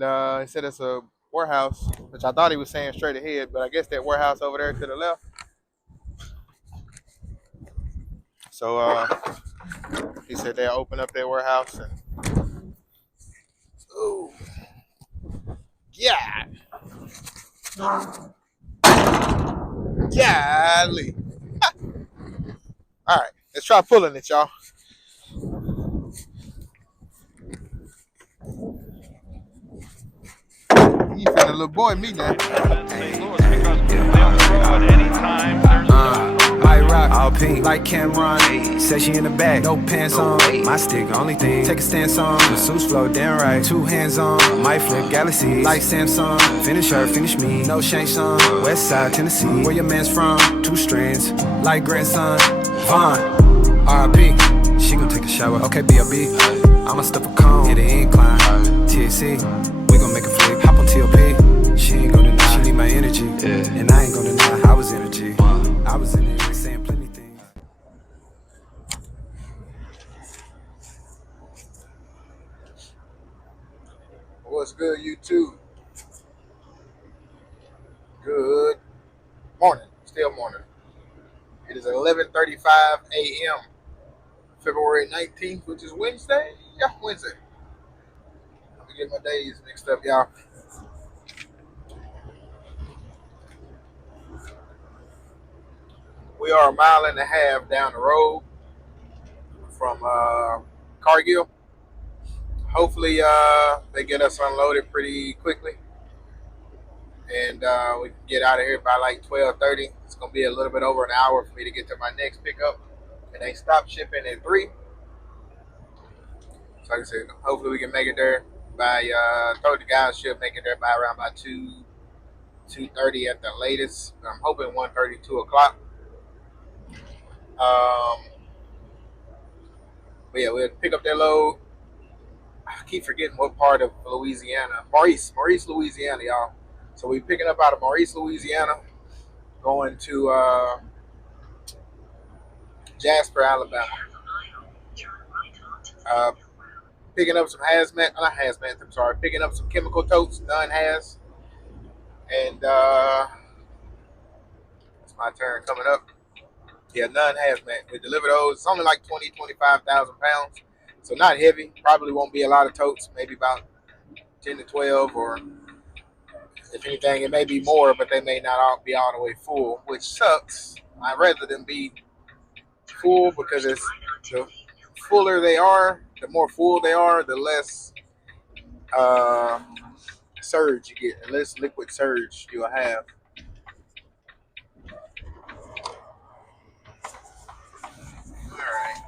He said it's a warehouse, which I thought he was saying straight ahead, but I guess that warehouse over there to the left. So he said they'll open up their warehouse and ooh, yeah, golly. All right, let's try pulling it, y'all. You finna little boy me now. I rock all pink like Cameron. Say she in the back, no pants on. My stick, only thing. Take a stance on. Masseuse flow, damn right. 2 hands on. My flip galaxy like Samsung. Finish her, finish me. No shanks on. West side Tennessee. Where your man's from? 2 strands like grandson. Vaughn. R.I.P. She gon' take a shower. Okay, B.O.B. I'ma stuff a cone. Hit an incline. TAC. We gon' make a flick. Hop on T.O.P. She ain't gon' deny. She need my energy. And I ain't gon' deny. I was energy. I was in it saying plenty things. What's good, YouTube? Good morning. Still morning. It is 11:35 a.m. February 19th, which is Wednesday. Yeah, Wednesday. Let me get my days mixed up, y'all. We are a mile and a half down the road from Cargill. Hopefully, they get us unloaded pretty quickly, and we can get out of here by like 12:30. It's gonna be a little bit over an hour for me to get to my next pickup, and they stop shipping at 3. So like I said, hopefully we can make it there by. Told the guys should make it there by around by 2:30 at the latest. I'm hoping 1:30, 2 o'clock. But yeah, we'll pick up that load. I keep forgetting what part of Louisiana. Maurice, Louisiana, y'all. So we picking up out of Maurice, Louisiana, going to Jasper, Alabama. Uh, Picking up some hazmat, not hazmat. I'm sorry, picking up some chemical totes, non-haz, and it's my turn coming up. Yeah, non-hazmat. We deliver those. It's only like 20, 25,000 pounds, so not heavy. Probably won't be a lot of totes. Maybe about 10 to 12, or if anything, it may be more, but they may not all be all the way full, which sucks. I'd rather them be full because it's the fuller they are, the more full they are, the less surge you get, the less liquid surge you'll have. All right.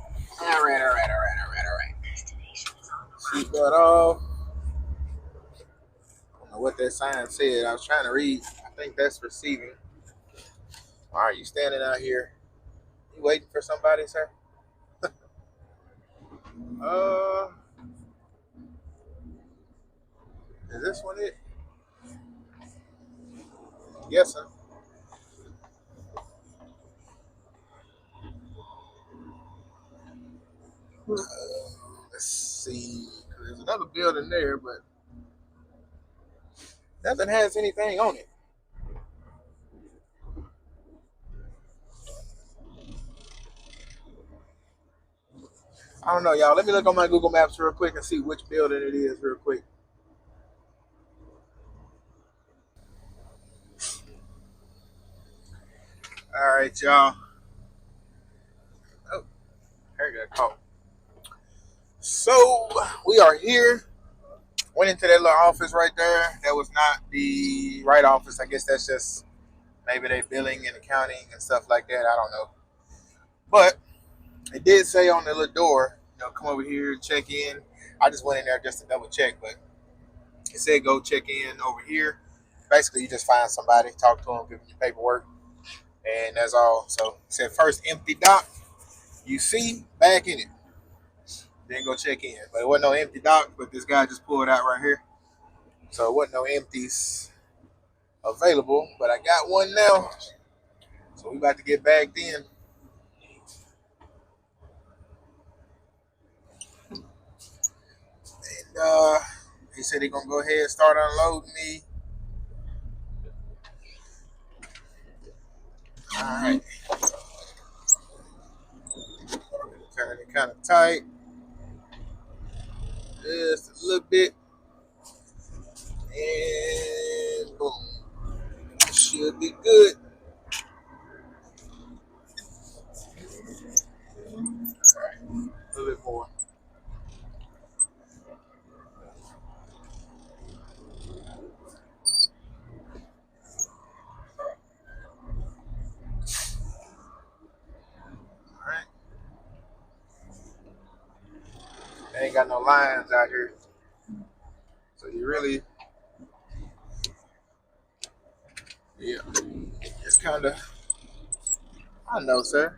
Seatbelt off. I don't know what that sign said. I was trying to read. I think that's receiving. All right, you standing out here. You waiting for somebody, sir? Uh, is this one it? Yes, sir. Let's see. There's another building there, but nothing has anything on it. I don't know, y'all. Let me look on my Google Maps real quick and see which building it is real quick. All right, y'all. Oh, hair got caught. So we are here. Went into that little office right there. That was not the right office. I guess that's just maybe they billing and accounting and stuff like that. I don't know. But it did say on the little door, come over here, check in. I just went in there just to double check, but it said go check in over here. Basically, you just find somebody, talk to them, give them your paperwork, and that's all. So it said first empty dock. You see, back in it. Then go check in. But it wasn't no empty dock, but this guy just pulled out right here. So it wasn't no empties available, but I got one now. So we about to get bagged in. And He said he gonna go ahead and start unloading me. All right, turn it kind of tight, just a little bit, and boom, should be good. All right, a little bit more. All right, they ain't got no lines out here, so you really, yeah, it's kind of. I know, sir.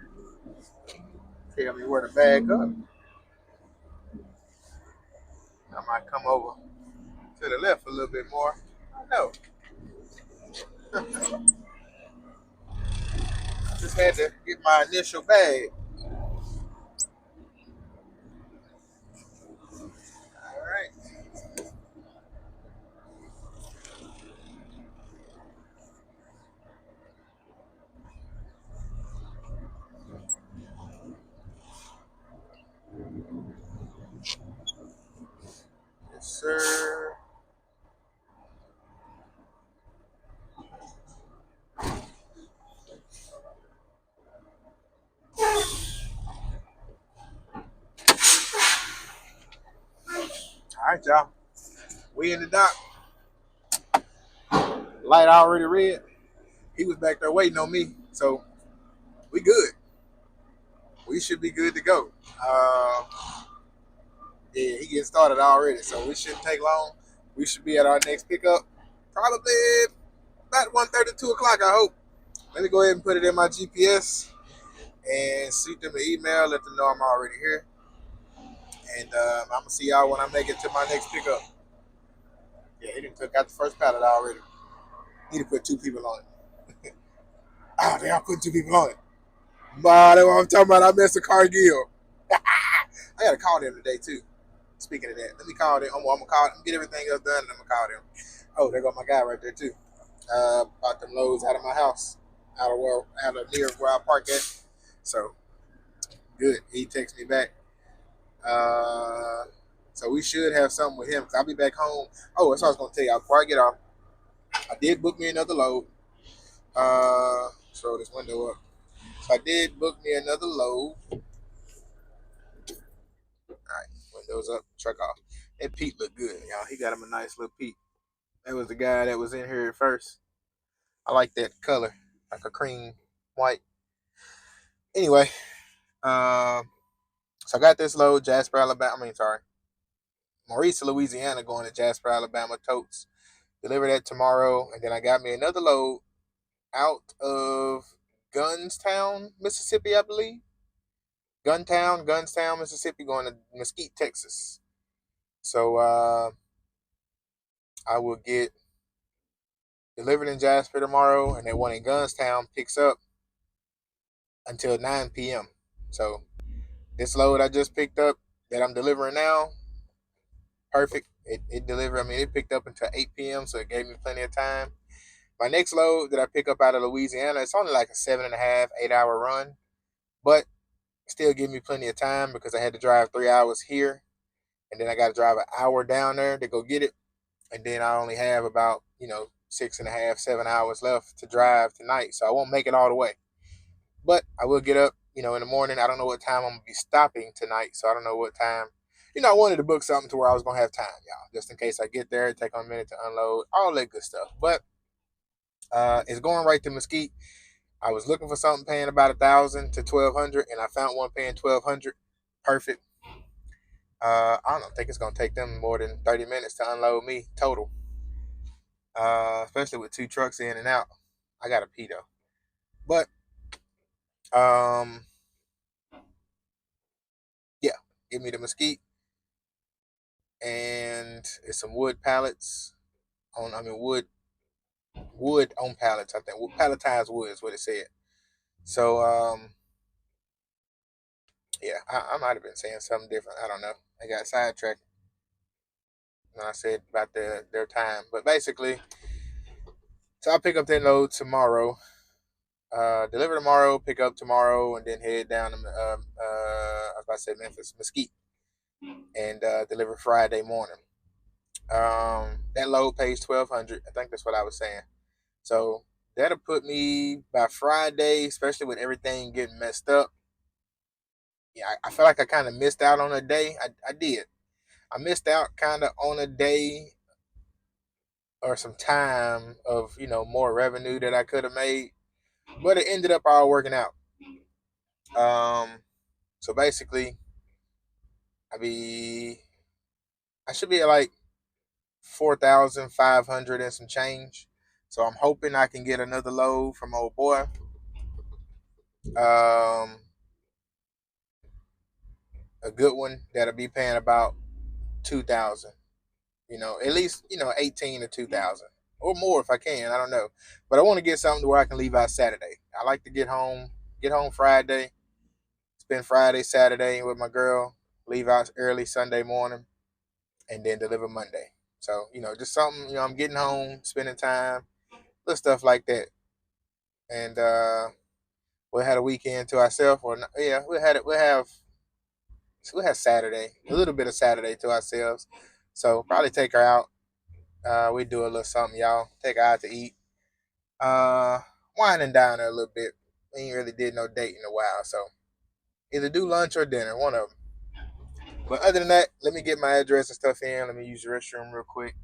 Tell me where to bag up. I might come over to the left a little bit more. I know. Just had to get my initial bag. All right. Yes, sir. All right, y'all. We in the dock. Light already red. He was back there waiting on me. So we good. We should be good to go. Uh, yeah, he getting started already. So we shouldn't take long. We should be at our next pickup. Probably about 1:30, 2 o'clock, I hope. Let me go ahead and put it in my GPS and shoot them an email, let them know I'm already here. And I'm gonna see y'all when I make it to my next pickup. Yeah, he done took out the first pallet already. Need to put two people on it. Oh, they all put two people on it. Nah, that's what I'm talking about. I messed the Cargill. I gotta call them today too. Speaking of that, let me call them. I'm gonna call them, get everything else done, and I'm gonna call them. Oh, there go my guy right there too. Bought them loads out of my house, out of near where I park at. So good. He texts me back. Uh, so we should have something with him. Cause I'll be back home. Oh, that's what I was gonna tell you. Before I get off, I did book me another load. Throw this window up. So I did book me another load. All right, windows up, truck off. That Pete looked good, y'all. He got him a nice little Pete. That was the guy that was in here at first. I like that color, like a cream white. Anyway, um, so I got this load, Jasper, Alabama. I mean, sorry, Maurice, Louisiana, going to Jasper, Alabama. Totes. Deliver that tomorrow, and then I got me another load out of Gunstown, Mississippi, I believe. Gunstown, Mississippi, going to Mesquite, Texas. So I will get delivered in Jasper tomorrow, and then one in Gunstown picks up until 9 p.m. So this load I just picked up that I'm delivering now, perfect. It delivered. I mean, it picked up until 8 p.m. So it gave me plenty of time. My next load that I pick up out of Louisiana, it's only like a 7.5, 8 hour run, but still give me plenty of time because I had to drive 3 hours here, and then I got to drive an hour down there to go get it, and then I only have about 6.5, 7 hours left to drive tonight, so I won't make it all the way. But I will get up, in the morning. I don't know what time I'm gonna be stopping tonight, so I don't know what time. I wanted to book something to where I was gonna have time, y'all, just in case I get there, take a minute to unload, all that good stuff. But it's going right to Mesquite. I was looking for something paying about 1,000 to 1,200, and I found one paying 1,200. Perfect. I don't think it's gonna take them more than 30 minutes to unload me total. Especially with two trucks in and out. I got a P though, but um, yeah, give me the Mesquite and it's some wood pallets on. I mean wood on pallets. I think palletized wood is what it said. So yeah, I might have been saying something different. I don't know. I got sidetracked. when I said about their time. But basically, so I'll pick up that load tomorrow. Deliver tomorrow, pick up tomorrow, and then head down to I was about to say Memphis, Mesquite, and deliver Friday morning. That load pays 1,200. I think that's what I was saying. So that'll put me by Friday, especially with everything getting messed up. Yeah, I feel like I kind of missed out on a day. I did. I missed out kind of on a day or some time of more revenue that I could have made, but it ended up all working out. So basically, I be I should be at like 4,500 and some change. So I'm hoping I can get another load from old boy. Um, a good one that'll be paying about 2,000. At least 18 to 2,000 or more if I can. I don't know, but I want to get something where I can leave out Saturday. I like to get home Friday, spend Friday, Saturday with my girl, leave out early Sunday morning, and then deliver Monday. So just something. I'm getting home, spending time, little stuff like that, and we'll have a weekend to ourselves. Or yeah, we'll have it. We'll have Saturday, a little bit of Saturday to ourselves. So probably take her out. We do a little something, y'all. Take her out to eat. Uh, Wine and dine her a little bit. We ain't really did no date in a while, so either do lunch or dinner, one of them. But other than that, let me get my address and stuff in. Let me use the restroom real quick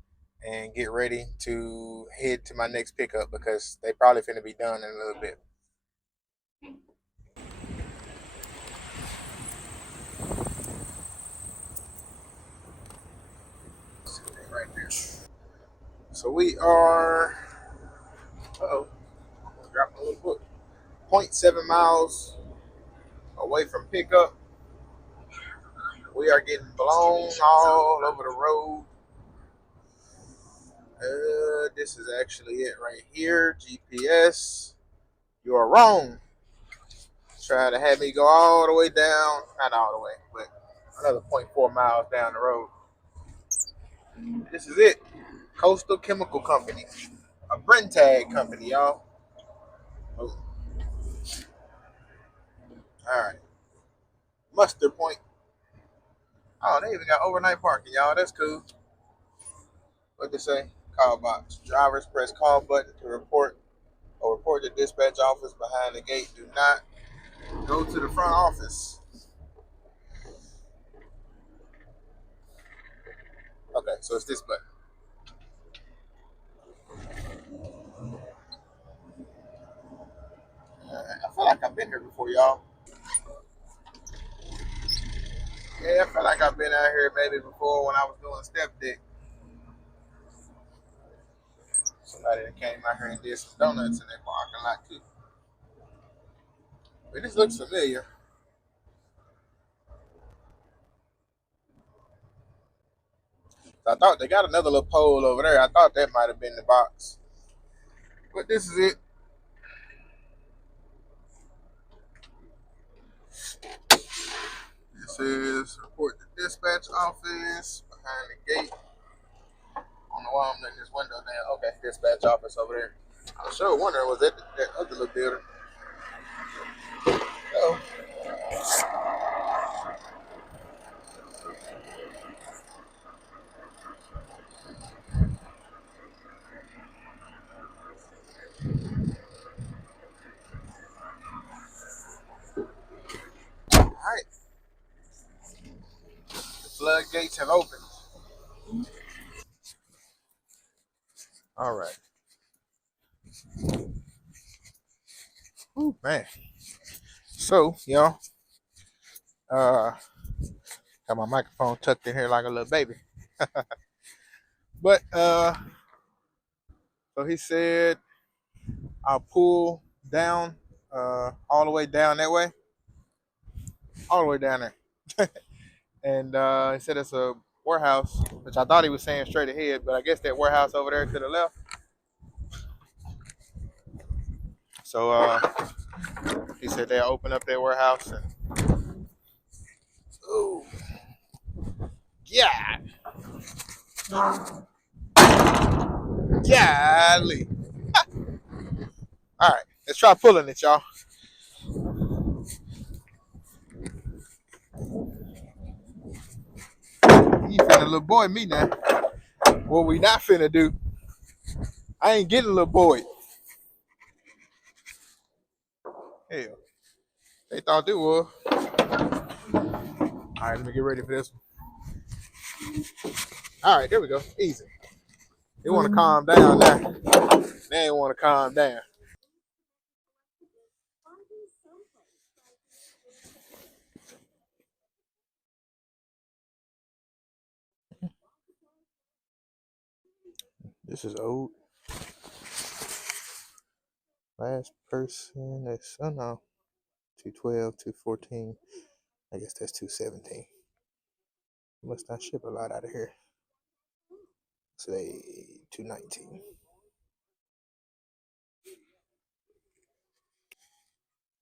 and get ready to head to my next pickup because they probably finna be done in a little bit. Right there. So we are. Oh, dropping a little book. Point 0.7 miles away from pickup. We are getting blown all over the road. This is actually it right here. GPS. You are wrong. Try to have me go all the way down. Not all the way, but another point 0.4 miles down the road. This is it. Coastal Chemical Company. A Brentag company, y'all. Oh, all right. Muster Point. Oh, they even got overnight parking, y'all. That's cool. What they say? Call box. Drivers press call button to report or report the dispatch office behind the gate. Do not go to the front office. Okay, so it's this button. I feel like I've been here before, y'all. Yeah, I feel like I've been out here maybe before when I was doing step dick. Somebody that came out here and did some donuts in that parking lot too. But this looks familiar. So I thought they got another little pole over there. I thought that might have been the box. But this is it. This is report the dispatch office behind the gate. I don't know why I'm letting this window down. Okay, dispatch office over there. I was sure wondering was that other little building. Oh, all right. The floodgates have opened. All right. Ooh, man. So, y'all, uh, got my microphone tucked in here like a little baby. But so he said I'll pull down, all the way down that way, all the way down there. And he said it's a warehouse, which I thought he was saying straight ahead, but I guess that warehouse over there to the left. So he said they'll open up their warehouse and ooh, yeah. Golly. All right, let's try pulling it, y'all. You finna little boy me now. What we not finna do, I ain't getting little boy. Hell, they thought they were. All right, let me get ready for this one. All right, there we go. Easy. They want to calm down now. They ain't want to calm down. This is old. Last person, that's, oh no, 212, 214. I guess that's 217. Must not ship a lot out of here. Say 219.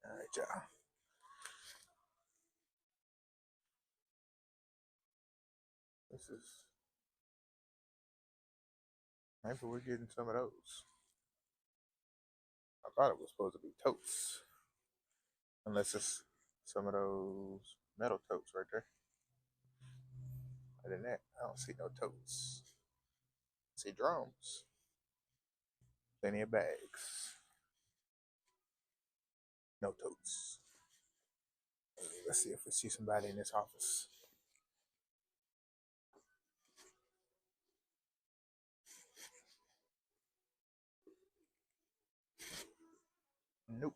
All right, y'all. This is, maybe we're getting some of those. I thought it was supposed to be totes. Unless it's some of those metal totes right there. Other than that, I don't see no totes. I see drums. Plenty of bags. No totes. Let's see if we see somebody in this office. Nope.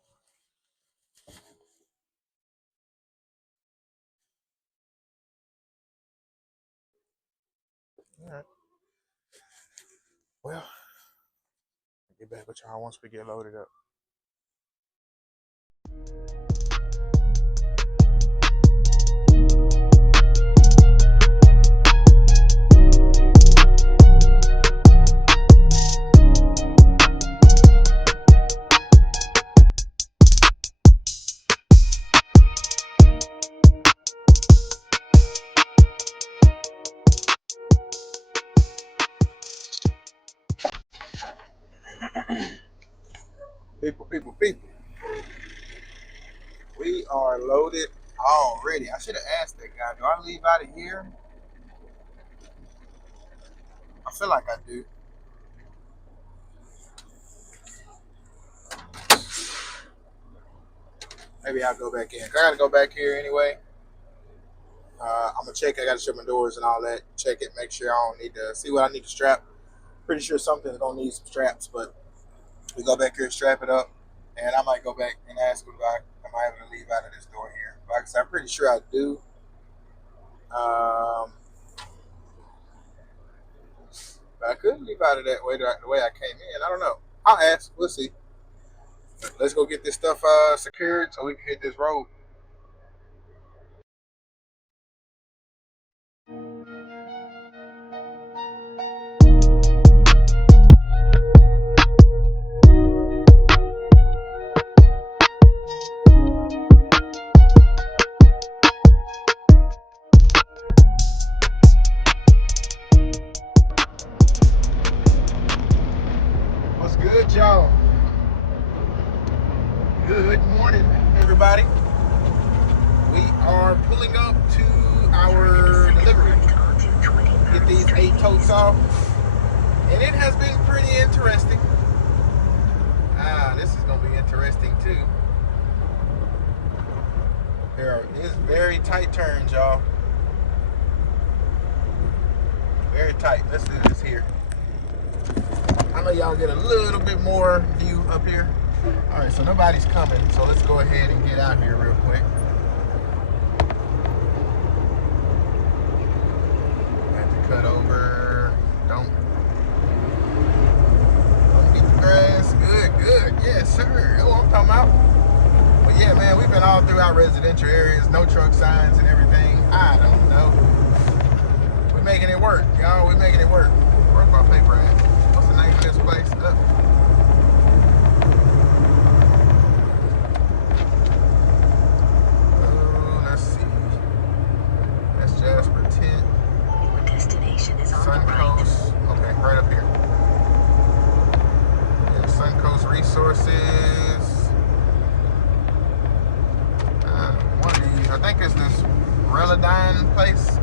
All right. Well, I'll get back with y'all once we get loaded up. People. We are loaded already. I should have asked that guy, do I leave out of here? I feel like I do. Maybe I'll go back in. I gotta go back here anyway. I'm gonna check. I gotta shut my doors and all that. Check it, make sure I don't need to see what I need to strap. Pretty sure something's gonna need some straps, but we go back here, strap it up, and I might go back and ask him if am I able to leave out of this door here. Like I'm pretty sure I do. But I couldn't leave out of that way the way I came in. I don't know. I'll ask. We'll see. Let's go get this stuff secured so we can hit this road. What's good, y'all? Good morning, everybody. We are pulling up to our delivery. Get these 8 totes off. And it has been pretty interesting. This is going to be interesting too. There is very tight turns, y'all. Very tight. Let's do this here. I know y'all get a little bit more view up here. All right, so nobody's coming, so let's go ahead and get out here real quick. Have to cut over. Don't get the grass. Good. Yes, sir. That's what I'm talking about. But yeah, man, we've been all throughout residential areas, no truck signs and everything. I don't know. We're making it work, y'all. We're making it work. Where's my paper at? What's the name of this place? Let's see. That's Jasper Tent. Your destination is on the right. Resources. One of these, I think it's this Reladine place.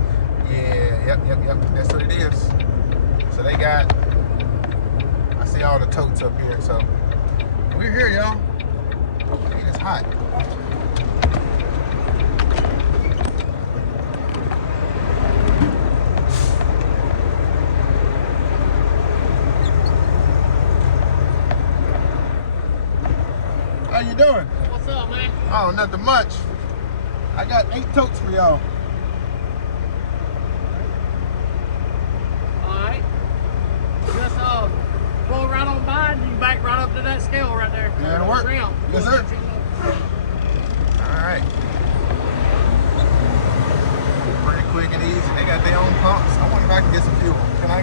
Yeah, yep. That's what it is. So they got, I see all the totes up here. So we're here, y'all. It's hot. How you doing? What's up, man? Oh, nothing much. I got 8 totes for y'all. Alright. Just roll right on by and you back right up to that scale right there. Yeah, it'll work. Yes, sir. Alright. Pretty quick and easy. They got their own pumps. I wonder if I can get some fuel. Can I?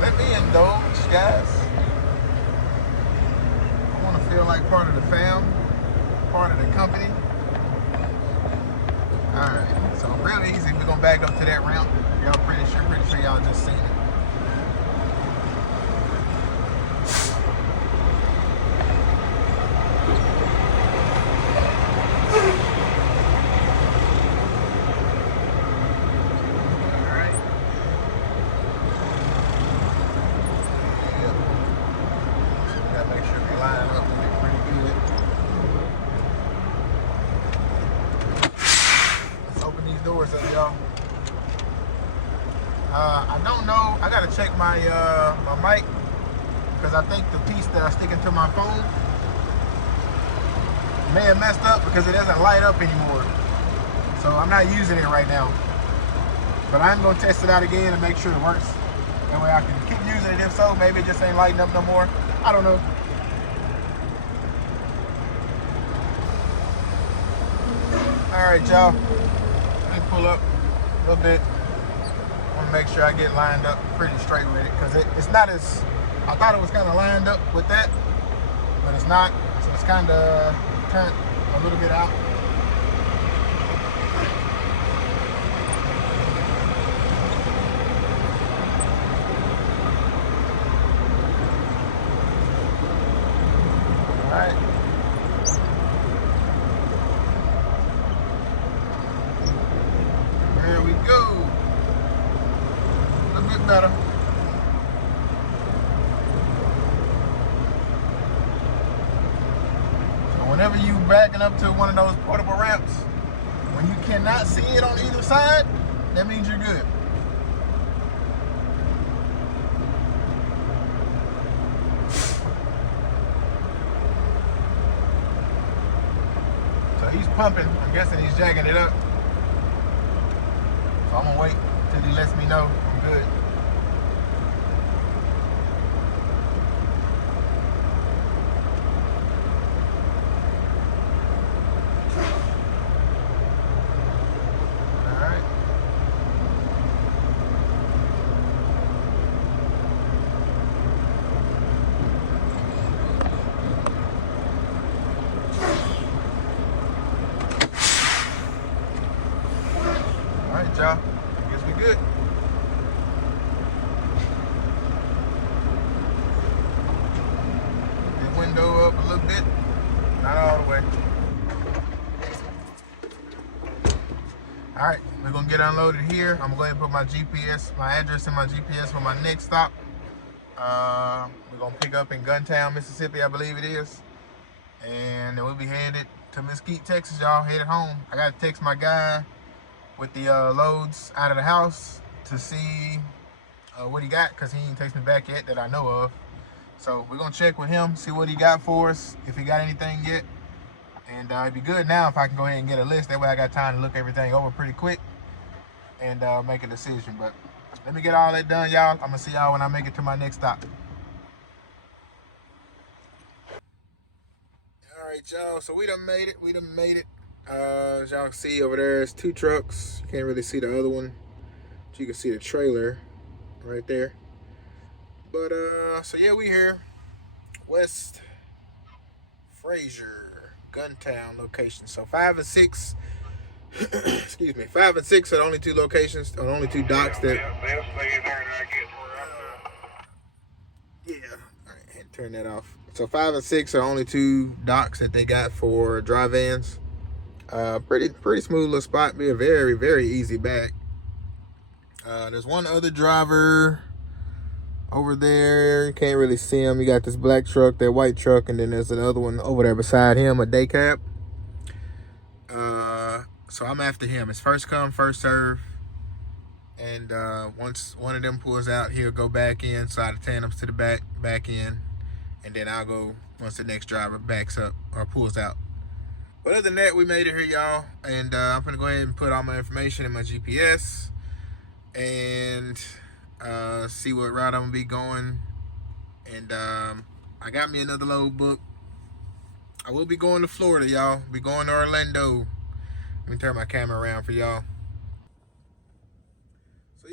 Let me indulge, guys. I want to feel like part of the fam, part of the company. Alright, so real easy. We're gonna back up to that ramp. Y'all pretty sure y'all just seen it. Alright. Yeah. Gotta make sure we line up and get pretty good. Let's open these doors up, y'all. I don't know. I gotta check my my mic because I think the piece that I stick into my phone may have messed up because it doesn't light up anymore. So I'm not using it right now. But I'm gonna test it out again and make sure it works. That way I can keep using it. If so, maybe it just ain't lighting up no more. I don't know. All right, y'all. Let me pull up a little bit. I want to make sure I get lined up pretty straight with it because it's not as, I thought it was kind of lined up with that, but it's not. So it's kind of turned a little bit out. All right. There we go. A bit better. So whenever you backing up to one of those portable ramps, when you cannot see it on either side, that means you're good. So he's pumping. I'm guessing he's jacking it up. So I'm gonna wait till he lets me know I'm good. Alright. Alright, y'all. I guess we good. The window up a little bit. Not all the way. Alright, we're gonna get unloaded here. I'm gonna go ahead and put my GPS, my address in my GPS for my next stop. We're gonna pick up in Guntown, Mississippi, I believe it is. And then we'll be headed to Mesquite, Texas, y'all. Headed home. I gotta text my guy with the loads out of the house to see what he got, because he ain't text me back yet that I know of. So we're gonna check with him, see what he got for us, if he got anything yet. And it'd be good now if I can go ahead and get a list. That way I got time to look everything over pretty quick and make a decision. But let me get all that done, y'all. I'm gonna see y'all when I make it to my next stop. All right, y'all. So we done made it. As y'all can see over there, it's 2 trucks. You can't really see the other one, but you can see the trailer right there. But so yeah, we here. West Fraser, Guntown location. So 5 and 6 excuse me, 5 and 6 are the only 2 locations, or the only 2 docks that. Yeah. All right, turn that off. So 5 and 6 are only two docks that they got for dry vans. Pretty smooth little spot. Be a very very easy back. There's one other driver over there. You can't really see him. You got this black truck, that white truck, and then there's another one over there beside him, a day cab. So I'm after him. It's first come, first serve. And once one of them pulls out, he'll go back in, slide the tandems to the back in, and then I'll go once the next driver backs up or pulls out. But other than that, we made it here, y'all. And I'm gonna go ahead and put all my information in my GPS and see what route I'm gonna be going. And I got me another load book. I will be going to Florida, y'all. Be going to Orlando. Let me turn my camera around for y'all. So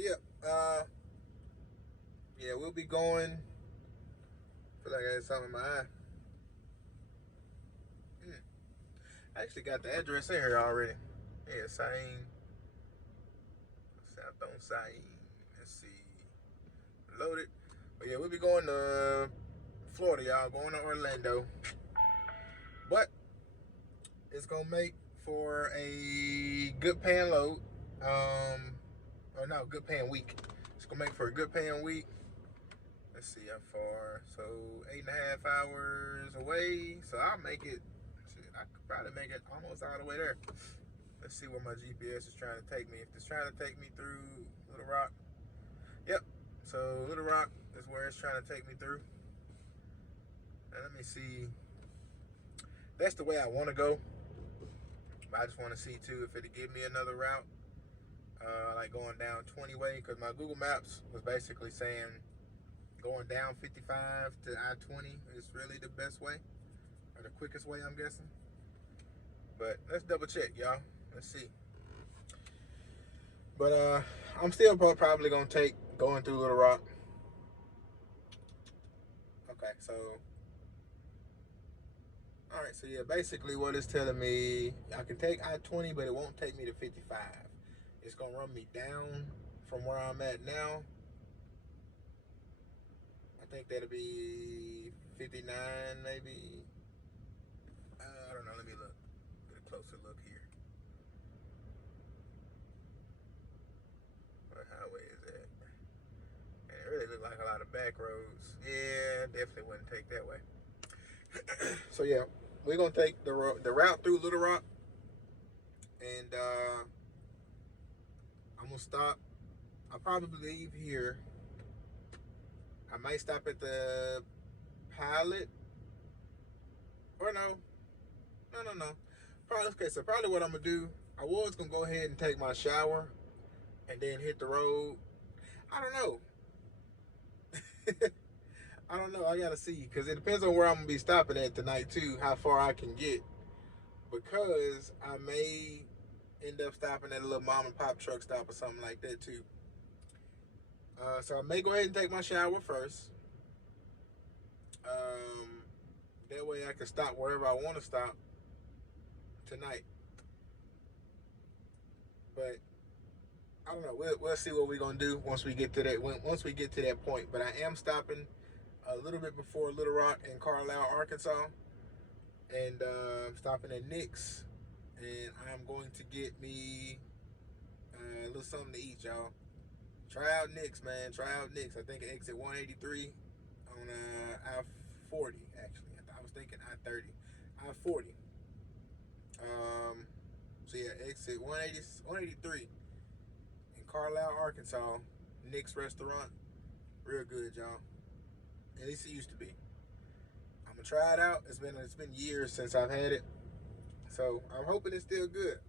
yeah, we'll be going. I feel like I had something in my eye. I actually got the address in here already. Yeah, Sain. South on Sain. Let's see. Loaded. But yeah, we'll be going to Florida, y'all. Going to Orlando. But it's gonna make for a good paying load. Or no, good paying week. It's gonna make for a good paying week. Let's see how far. So 8.5 hours away. So I'll make it. I could probably make it almost all the way there. Let's see where my GPS is trying to take me. If it's trying to take me through Little Rock. Yep. So Little Rock is where it's trying to take me through. And let me see. That's the way I want to go. But I just want to see too if it'll give me another route. Like going down 20 way. Because my Google Maps was basically saying going down 55 to I-20 is really the best way. Or the quickest way, I'm guessing. But let's double check, y'all. Let's see. But I'm still probably gonna take going through Little Rock. Okay, so all right, so yeah, basically what it's telling me, I can take I-20, but it won't take me to 55. It's gonna run me down from where I'm at now. I think that'll be 59, maybe. I don't know. Let me look. Get a closer look here. What highway is that? And it really looked like a lot of back roads. Yeah, definitely wouldn't take that way. So yeah, we're gonna take the route through Little Rock, and I'm gonna stop. I'll probably leave here. I might stop at the Pilot, or no. Probably okay. So probably what I'm gonna do, I was gonna go ahead and take my shower, and then hit the road. I don't know. I don't know. I gotta see because it depends on where I'm gonna be stopping at tonight too. How far I can get, because I may end up stopping at a little mom and pop truck stop or something like that too. So I may go ahead and take my shower first. That way I can stop wherever I want to stop tonight. But I don't know. We'll see what we're gonna do once we get to that. Once we get to that point. But I am stopping a little bit before Little Rock in Carlisle, Arkansas, and stopping at Nick's, and I'm going to get me a little something to eat, y'all. Try out Nick's, man. Try out Nick's. I think exit 183 on I-40. Actually, I was thinking I-30, I-40. So yeah, exit 183 in Carlisle, Arkansas. Nick's restaurant, real good, y'all. At least it used to be. I'm gonna try it out. It's been years since I've had it, so I'm hoping it's still good.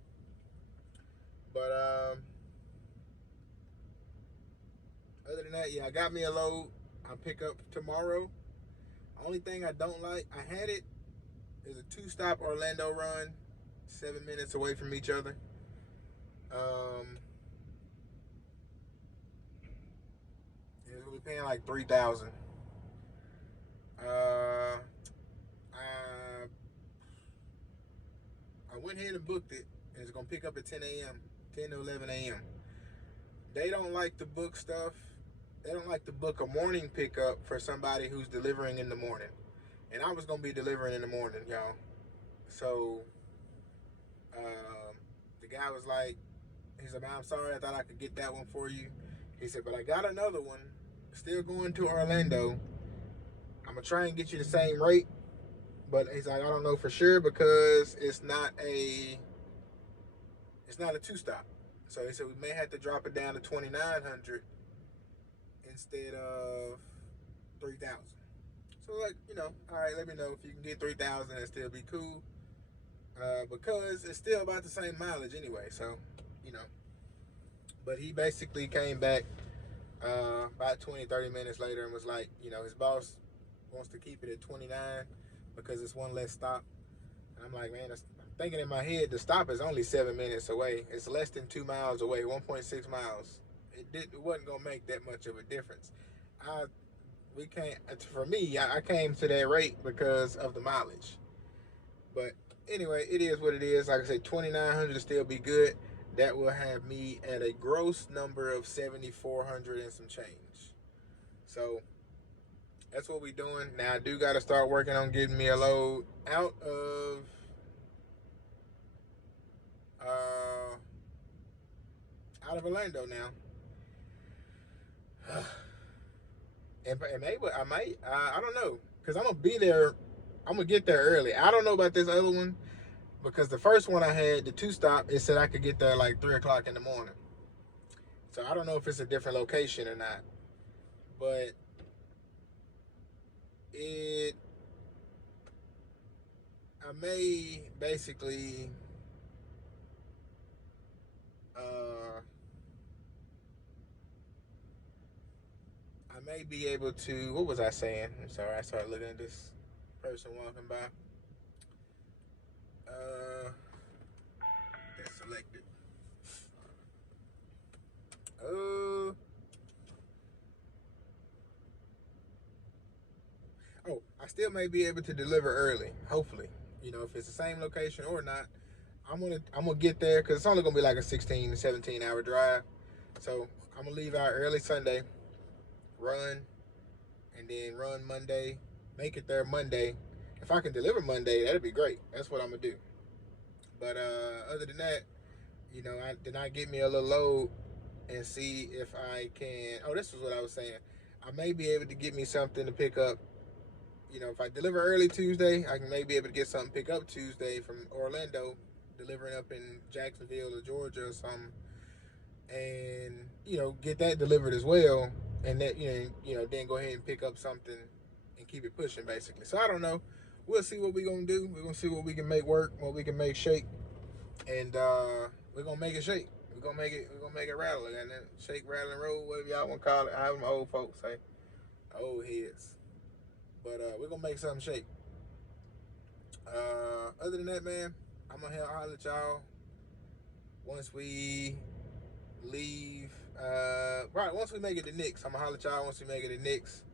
But other than that, yeah, I got me a load. I'll pick up tomorrow. Only thing I don't like, I had it. Is a 2-stop Orlando run, 7 minutes away from each other. It's gonna be paying like $3,000. I went ahead and booked it, and it's gonna pick up at 10 a.m., 10 to 11 a.m. They don't like to book stuff they don't like to book a morning pickup for somebody who's delivering in the morning. And I was gonna be delivering in the morning, y'all. So the guy was like, he said, "Man, I'm sorry, I thought I could get that one for you." He said, "But I got another one, still going to Orlando. I'm gonna try and get you the same rate, but he's like, I don't know for sure because it's not a two stop. So he said we may have to drop it down to 2,900 instead of 3,000. So like, all right, let me know if you can get 3,000 and still be cool, because it's still about the same mileage anyway. So, you know, but he basically came back about 20, 30 minutes later and was like, his boss wants to keep it at 29 because it's one less stop. And I'm like, man, I'm thinking in my head, the stop is only 7 minutes away. It's less than 2 miles away, 1.6 miles. It wasn't gonna make that much of a difference. I we can't. For me, I came to that rate because of the mileage. But anyway, it is what it is. Like I said, 2,900 to still be good. That will have me at a gross number of 7,400 and some change. So that's what we doing. Now I do got to start working on getting me a load uh, out of Orlando now. And maybe I might. I don't know because I'm gonna be there. I'm gonna get there early. I don't know about this other one because the first one I had, the two stop, it said I could get there like 3 o'clock in the morning. So I don't know if it's a different location or not. But it, I may basically, uh, I may be able to. What was I saying? I'm sorry. I started looking at this person walking by. Uh, that's selected. Uh, oh, I still may be able to deliver early. Hopefully, if it's the same location or not. I'm gonna get there because it's only gonna be like a 16 to 17 hour drive. So I'm gonna leave out early Sunday, run, and then run Monday. Make it there Monday. If I can deliver Monday, that'd be great. That's what I'm gonna do. But other than that, I get me a little load and see if I can. Oh, this was what I was saying. I may be able to get me something to pick up. If I deliver early Tuesday, I can maybe able to get something pick up Tuesday from Orlando, delivering up in Jacksonville or Georgia or something, and get that delivered as well, and that then go ahead and pick up something and keep it pushing basically. So I don't know. We'll see what we're gonna do. We're gonna see what we can make work, what we can make shake, and we're gonna make it shake. We're gonna make it rattle, and then shake, rattle, and roll, whatever y'all want to call it. How them old folks say, old heads. But we're gonna make something shake. Other than that, man, I'm gonna holler at y'all once we leave. Right, once we make it to Nick's, I'm gonna holler at y'all once we make it to Nick's.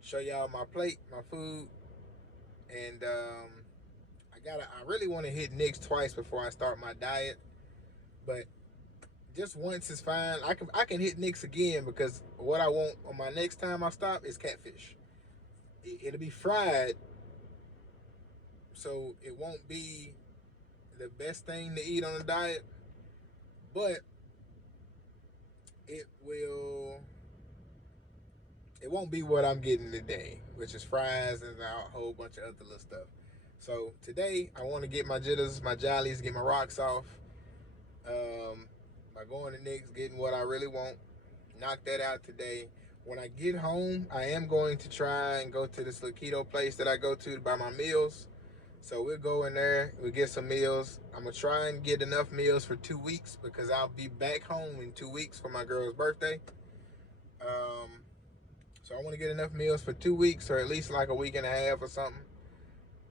Show y'all my plate, my food, and I really want to hit Nick's twice before I start my diet, but just once is fine. I can hit Nick's again because what I want on my next time I stop is catfish. It'll be fried, so it won't be the best thing to eat on a diet, but it will. It won't be what I'm getting today, which is fries and a whole bunch of other little stuff. So today I want to get my jitters, my jollies, get my rocks off. By going to Nick's, getting what I really want, knock that out today. When I get home, I am going to try and go to this little keto place that I go to buy my meals. So we'll go in there, we'll get some meals. I'm gonna try and get enough meals for 2 weeks because I'll be back home in 2 weeks for my girl's birthday. Um, so I want to get enough meals for 2 weeks or at least like a week and a half or something.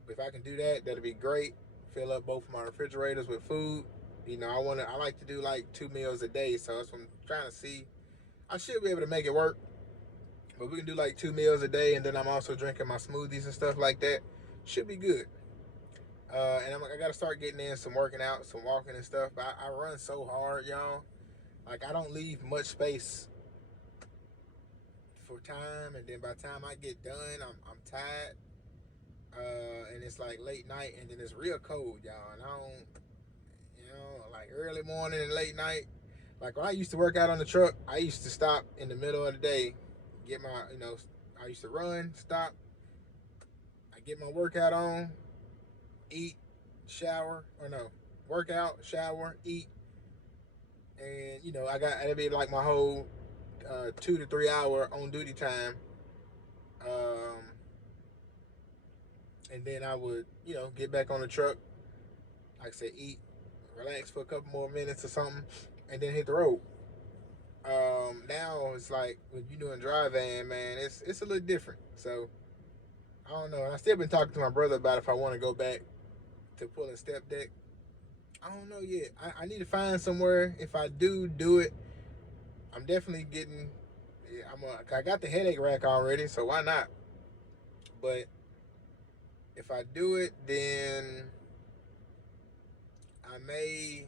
If I can do that, that'll be great. Fill up both of my refrigerators with food. I like to do like 2 meals a day, so that's what I'm trying to see. I should be able to make it work, but we can do like 2 meals a day, and then I'm also drinking my smoothies and stuff like that. Should be good. And I got to start getting in some working out, some walking and stuff. I run so hard, y'all. Like I don't leave much space for time, and then by the time I get done, I'm tired. And it's like late night, and then it's real cold, y'all. And I don't, like early morning and late night. Like when I used to work out on the truck, I used to stop in the middle of the day, get my, I used to run, stop, I get my workout on, eat, shower, or no, workout, shower, eat, and it'd be like my whole 2 to 3 hour on duty time. And then I would, get back on the truck, like I said, eat, relax for a couple more minutes or something, and then hit the road. Now it's like when you're doing dry van, man, it's a little different. So I don't know. And I still been talking to my brother about if I want to go back to pulling step deck. I don't know yet. I need to find somewhere. If I do it, I'm definitely getting. Yeah, I got the headache rack already, so why not? But if I do it, then I may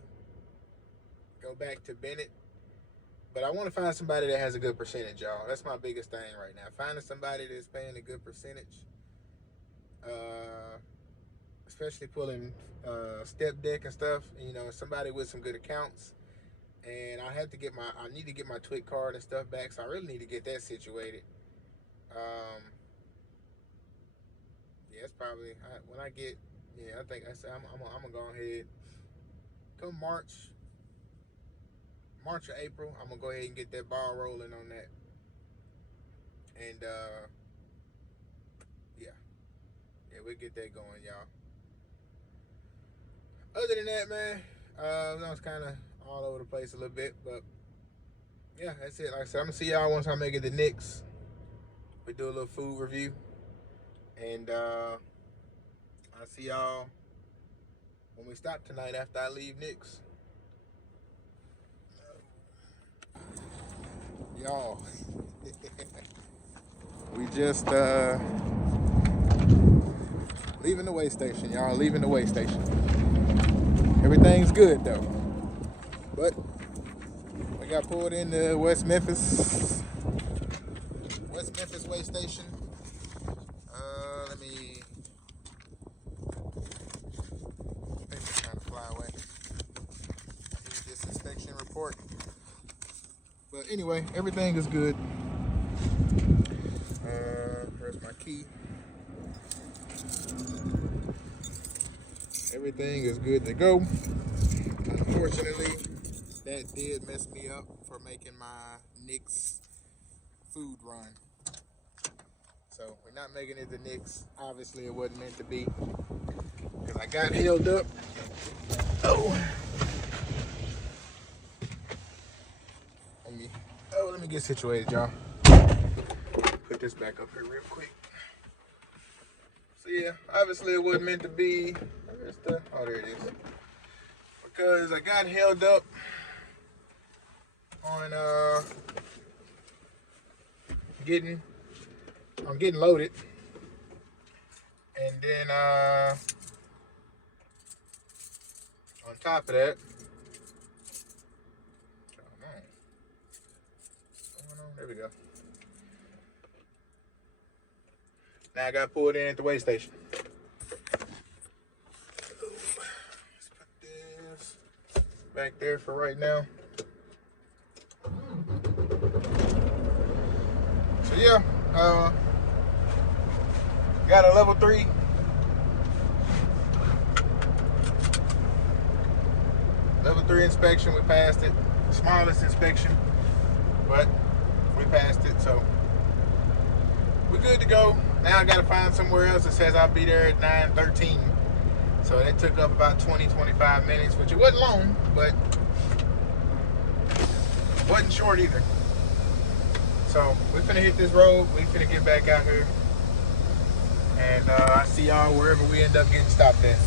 go back to Bennett. But I want to find somebody that has a good percentage, y'all. That's my biggest thing right now. Finding somebody that's paying a good percentage. Especially pulling step deck and stuff. Somebody with some good accounts. And I need to get my TWIC card and stuff back. So I really need to get that situated. Yeah, it's probably when I get. Yeah, I think I'm gonna go ahead. Come March or April, I'm gonna go ahead and get that ball rolling on that. And yeah, we'll get that going, y'all. Other than that, man, I was kind of all over the place a little bit, but yeah, that's it. Like I said, I'm gonna see y'all once I make it to Nick's. We do a little food review, and I'll see y'all when we stop tonight after I leave Nick's. Y'all, we just leaving the way station, y'all. Leaving the way station. Everything's good though, but we got pulled into West Memphis way station. Let me. It's trying to fly away. Here's this inspection report. But anyway, everything is good. Where's my key? Everything is good to go. Unfortunately, that did mess me up for making my Nick's food run. So we're not making it to Nick's. Obviously, it wasn't meant to be because I got held up. Oh. Let me get situated, y'all. Put this back up here real quick. So yeah, obviously it wasn't meant to be. Oh, there it is. Because I got held up on getting loaded, and then on top of that. There we go. Now I got pulled in at the weigh station. Let's put this back there for right now. So yeah, got a level 3. Level 3 inspection, we passed it. Smallest inspection, but we passed it, so we're good to go. Now I gotta find somewhere else. It says I'll be there at 9:13. So that took up about 20-25 minutes, which it wasn't long, but wasn't short either. So we finna hit this road. We finna get back out here. And I see y'all wherever we end up getting stopped at.